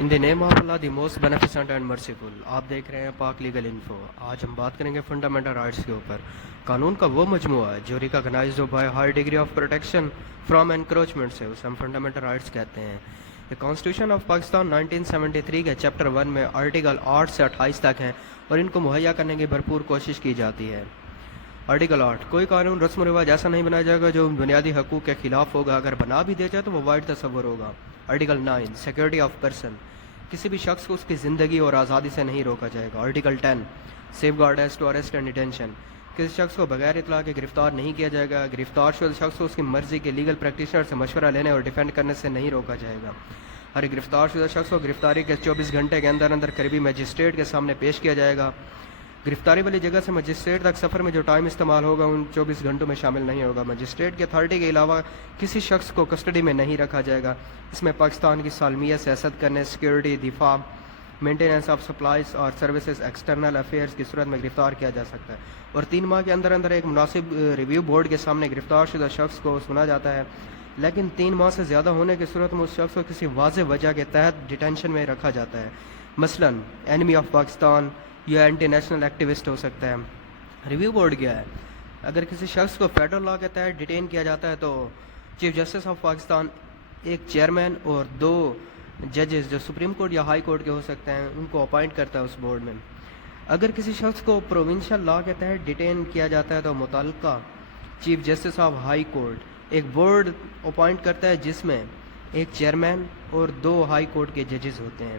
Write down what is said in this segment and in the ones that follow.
In the name of اللہ the most beneficent and merciful. آپ دیکھ رہے ہیں پاک لیگل انفو. آج ہم بات کریں گے فنڈامنٹل رائٹس کے اوپر. قانون کا وہ مجموعہ ہے جو ریکاگنائزڈ ہو by high degree of protection from encroachment سے اسے ہم فنڈامنٹل رائٹس کہتے ہیں. یہ کانسٹیٹیوشن آف پاکستان 1973 کے چیپٹر 1 میں آرٹیکل 8 سے 28 تک ہیں اور ان کو مہیا کرنے کی بھرپور کوشش کی جاتی ہے. آرٹیکل 8: کوئی قانون رسم و رواج ایسا نہیں بنایا جائے گا جو بنیادی حقوق کے خلاف ہوگا. اگر بنا بھی دیا جائے تو وہ وائڈ تصور ہوگا. Article 9: security of person. کسی بھی شخص کو اس کی زندگی اور آزادی سے نہیں روکا جائے گا. Article 10: safeguard as to arrest and detention. کسی شخص کو بغیر اطلاع کے گرفتار نہیں کیا جائے گا. گرفتار شدہ شخص کو اس کی مرضی کے لیگل پریکٹیشنر سے مشورہ لینے اور ڈیفینڈ کرنے سے نہیں روکا جائے گا. ہر گرفتار شدہ شخص کو گرفتاری کے 24 گھنٹے کے اندر اندر قریبی مجسٹریٹ کے سامنے پیش کیا جائے گا. گرفتاری والی جگہ سے مجسٹریٹ تک سفر میں جو ٹائم استعمال ہوگا ان 24 گھنٹوں میں شامل نہیں ہوگا. مجسٹریٹ کی اتھارٹی کے علاوہ کسی شخص کو کسٹڈی میں نہیں رکھا جائے گا. اس میں پاکستان کی سالمیت سیاست کرنے، سیکورٹی، دفاع، مینٹیننس آف سپلائز اور سروسز، ایکسٹرنل افیئرز کی صورت میں گرفتار کیا جا سکتا ہے. اور 3 ماہ کے اندر اندر ایک مناسب ریویو بورڈ کے سامنے گرفتار شدہ شخص کو سنا جاتا ہے. لیکن 3 ماہ سے زیادہ ہونے کی صورت میں اس شخص کو کسی واضح وجہ کے تحت ڈیٹینشن میں رکھا جاتا ہے. مثلا اینمی آف پاکستان یا اینٹی نیشنل ایکٹیوسٹ ہو سکتا ہے. ریویو بورڈ کیا ہے؟ اگر کسی شخص کو فیڈرل لا کے تحت ڈیٹین کیا جاتا ہے تو چیف جسٹس آف پاکستان، ایک چیئرمین اور 2 ججز جو سپریم کورٹ یا ہائی کورٹ کے ہو سکتے ہیں ان کو اپائنٹ کرتا ہے اس بورڈ میں. اگر کسی شخص کو پروونشل لا کے تحت ڈیٹین کیا جاتا ہے تو متعلقہ chief justice of high court ایک بورڈ اپائنٹ کرتا ہے جس میں ایک چیئرمین اور 2 ہائی کورٹ کے ججز ہوتے ہیں.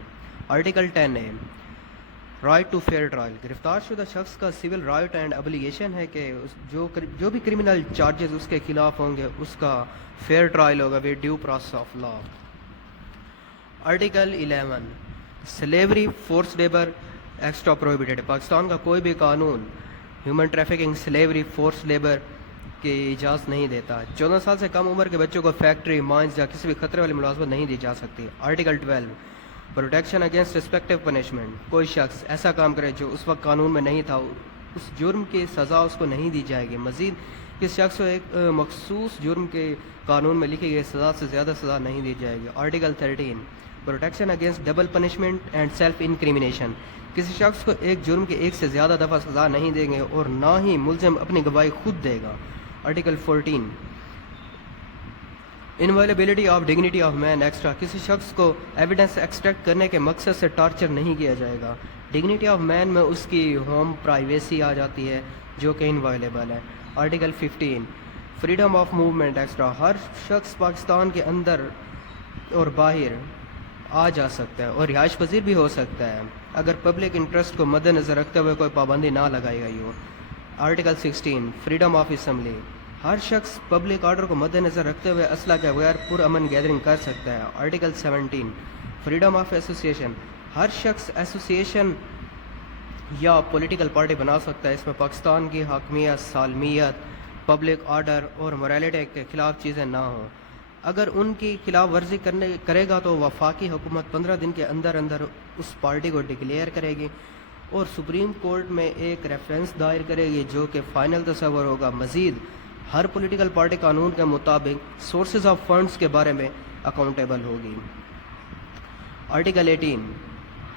Article 10A: right to fair trial. گرفتار شدہ شخص کا سول رائٹ اینڈ ابلیگیشن ہے کہ جو بھی کرمنل چارجز اس کے خلاف ہوں گے اس کا فیئر ٹرائل ہوگا with due process of law. Article 11: slavery, force labour extra prohibited. Pakistan کا کوئی بھی قانون human trafficking, slavery, force labour کی اجازت نہیں دیتا. 14 سال سے کم عمر کے بچوں کو فیکٹری، مائنز یا کسی بھی خطرے والی ملازمت نہیں دی جا سکتی. Article 12: protection against respective punishment. کوئی شخص ایسا کام کرے جو اس وقت قانون میں نہیں تھا اس جرم کی سزا اس کو نہیں دی جائے گی. مزید کس شخص کو ایک مخصوص جرم کے قانون میں لکھی گئی سزا سے زیادہ سزا نہیں دی جائے گی. Article 13: protection against double punishment and self incrimination. کسی شخص کو ایک جرم کے ایک سے زیادہ دفعہ سزا نہیں دیں گے اور نہ ہی ملزم اپنی گواہی خود دے گا. Article 14: inviolability of dignity of man extra. کسی شخص کو ایویڈنس ایکسٹریکٹ کرنے کے مقصد سے ٹارچر نہیں کیا جائے گا. ڈگنیٹی آف مین میں اس کی ہوم پرائیویسی آ جاتی ہے جو کہ انوائلیبل ہے. Article 15: freedom of movement extra. ہر شخص پاکستان کے اندر اور باہر آ جا سکتا ہے اور رہائش پذیر بھی ہو سکتا ہے اگر پبلک انٹرسٹ کو مد نظر رکھتے ہوئے کوئی پابندی نہ لگائی گئی ہو. Article 16: freedom of assembly. ہر شخص پبلک آرڈر کو مد نظر رکھتے ہوئے اسلحہ کے بغیر پرامن گیدرنگ کر سکتا ہے. Article 17: freedom of association. ہر شخص ایسوسیشن یا پولیٹیکل پارٹی بنا سکتا ہے. اس میں پاکستان کی حاکمیت، سالمیت، پبلک آرڈر اور موریلٹی کے خلاف چیزیں نہ ہوں. اگر ان کی خلاف ورزی کرے گا تو وفاقی حکومت 15 دن کے اندر اندر اس پارٹی کو ڈکلیئر کرے گی اور سپریم کورٹ میں ایک ریفرنس دائر کرے گی جو کہ فائنل تصور ہوگا. مزید ہر پولیٹیکل پارٹی قانون کے مطابق سورسز آف فنڈز کے بارے میں اکاؤنٹیبل ہوگی. Article 18: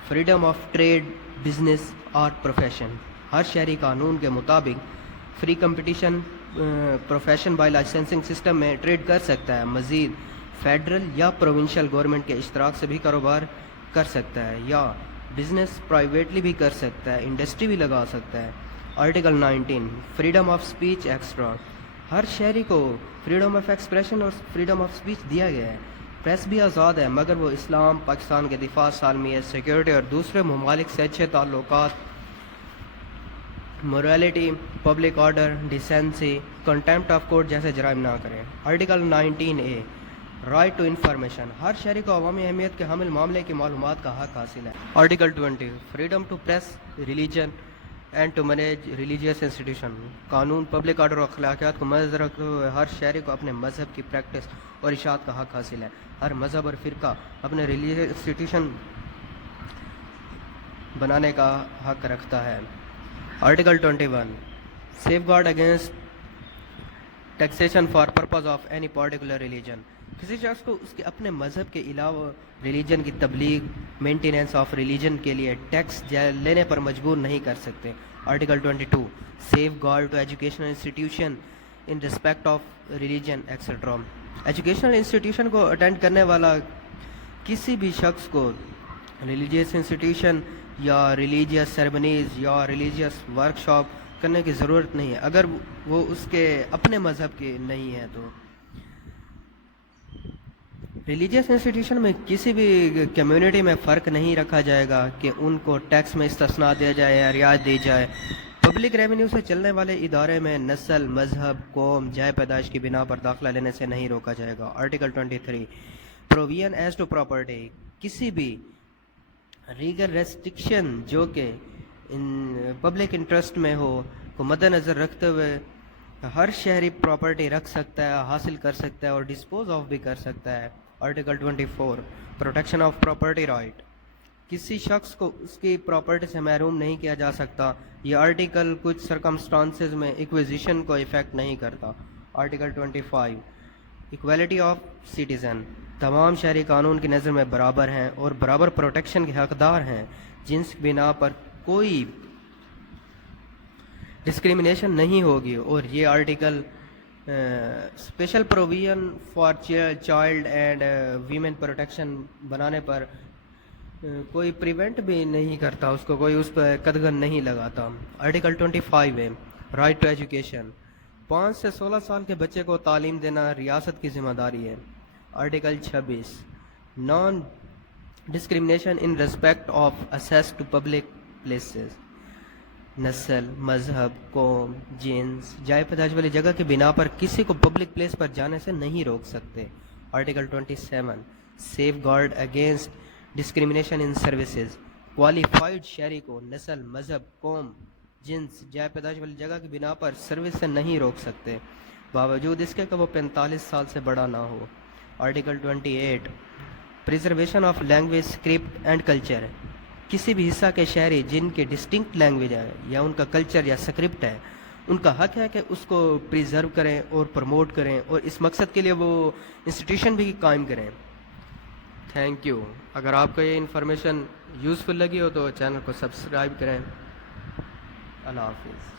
freedom of trade, business اور پروفیشن. ہر شہری قانون کے مطابق free competition profession by licensing system میں ٹریڈ کر سکتا ہے. مزید فیڈرل یا پروونشل گورنمنٹ کے اشتراک سے بھی کاروبار کر سکتا ہے یا بزنس پرائیویٹلی بھی کر سکتا ہے، انڈسٹری بھی لگا سکتا ہے. Article 19: freedom of speech extra. ہر شہری کو فریڈم آف ایکسپریشن اور فریڈم آف اسپیچ دیا گیا ہے. پریس بھی آزاد ہے مگر وہ اسلام، پاکستان کے دفاع، سالمیت، سیکورٹی اور دوسرے ممالک سے اچھے تعلقات، morality, public order, decency, contempt of court جیسے جرائم نہ کریں. Article 19A: right to information. ہر شہری کو عوامی اہمیت کے حامل معاملے کی معلومات کا حق حاصل ہے. Article 20: freedom to press, religion and to manage religious institution. قانون پبلک آرڈر اور اخلاقیات کو مد نظر رکھتے ہوئے ہر شہری کو اپنے مذہب کی پریکٹس اور اشاعت کا حق حاصل ہے. ہر مذہب اور فرقہ اپنے ریلیجیس انسٹیٹیوشن بنانے کا حق رکھتا ہے. Article 21: safeguard against taxation for purpose of any particular religion. کسی شخص کو اس کے اپنے مذہب کے علاوہ ریلیجن کی تبلیغ مینٹیننس آف ریلیجن کے لیے ٹیکس لینے پر مجبور نہیں کر سکتے. Article 22 safeguard to educational institution in respect of religion etcetera. Educational institution کو اٹینڈ کرنے والا کسی بھی شخص کو ریلیجیس انسٹیٹیوشن یا ریلیجیس سیرمنیز یا ریلیجیس ورک شاپ کرنے کی ضرورت نہیں ہے اگر وہ اس کے اپنے مذہب کے نہیں ہے. تو ریلیجیس انسٹیٹیوشن میں کسی بھی کمیونٹی میں فرق نہیں رکھا جائے گا کہ ان کو ٹیکس میں استثناء دیا جائے یا رعایت دی جائے. پبلک ریونیو سے چلنے والے ادارے میں نسل مذہب قوم جائے پیدائش کی بنا پر داخلہ لینے سے نہیں روکا جائے گا. Article 23 provision as to property کسی بھی ریگل ریسٹرکشن جو کہ پبلک انٹرسٹ میں ہو کو مد نظر رکھتے ہوئے ہر شہری پراپرٹی رکھ سکتا ہے حاصل کر سکتا ہے اور ڈسپوز آف بھی کر سکتا ہے. Article 24 protection of property right کسی شخص کو اس کی پراپرٹی سے محروم نہیں کیا جا سکتا. یہ آرٹیکل کچھ سرکمسٹانسز میں ایکویزیشن کو افیکٹ نہیں کرتا. آرٹیکل 25 ایکویلٹی آف سٹیزن تمام شہری قانون کی نظر میں برابر ہیں اور برابر پروٹیکشن کے حقدار ہیں. جنس کی بنا پر کوئی ڈسکریمنیشن نہیں ہوگی. اور یہ article special provision for child and women protection بنانے پر کوئی پریونٹ بھی نہیں کرتا اس کو کوئی اس پہ قدغن نہیں لگاتا. آرٹیکل 25 ہے رائٹ ٹو ایجوکیشن 5 سے 16 سال کے بچے کو تعلیم دینا ریاست کی ذمہ داری ہے. Article 26 non discrimination in respect of access to public places نسل مذہب قوم جنس جائے پیدائش والی جگہ کی بنا پر کسی کو پبلک پلیس پر جانے سے نہیں روک سکتے. Article 27 safeguard against discrimination in services qualified شہری کو نسل مذہب قوم جنس جائے پیدائش والی جگہ کی بنا پر سروس سے نہیں روک سکتے باوجود اس کے کہ وہ 45 سال سے بڑا نہ ہو. Article 28 preservation of language script and culture کسی بھی حصہ کے شہری جن کے ڈسٹنکٹ لینگویج ہے یا ان کا کلچر یا اسکرپٹ ہے ان کا حق ہے کہ اس کو پریزرو کریں اور پروموٹ کریں اور اس مقصد کے لیے وہ انسٹیٹیوشن بھی قائم کریں. Thank you. اگر آپ کو یہ انفارمیشن یوزفل لگی ہو تو چینل کو سبسکرائب کریں. اللہ حافظ.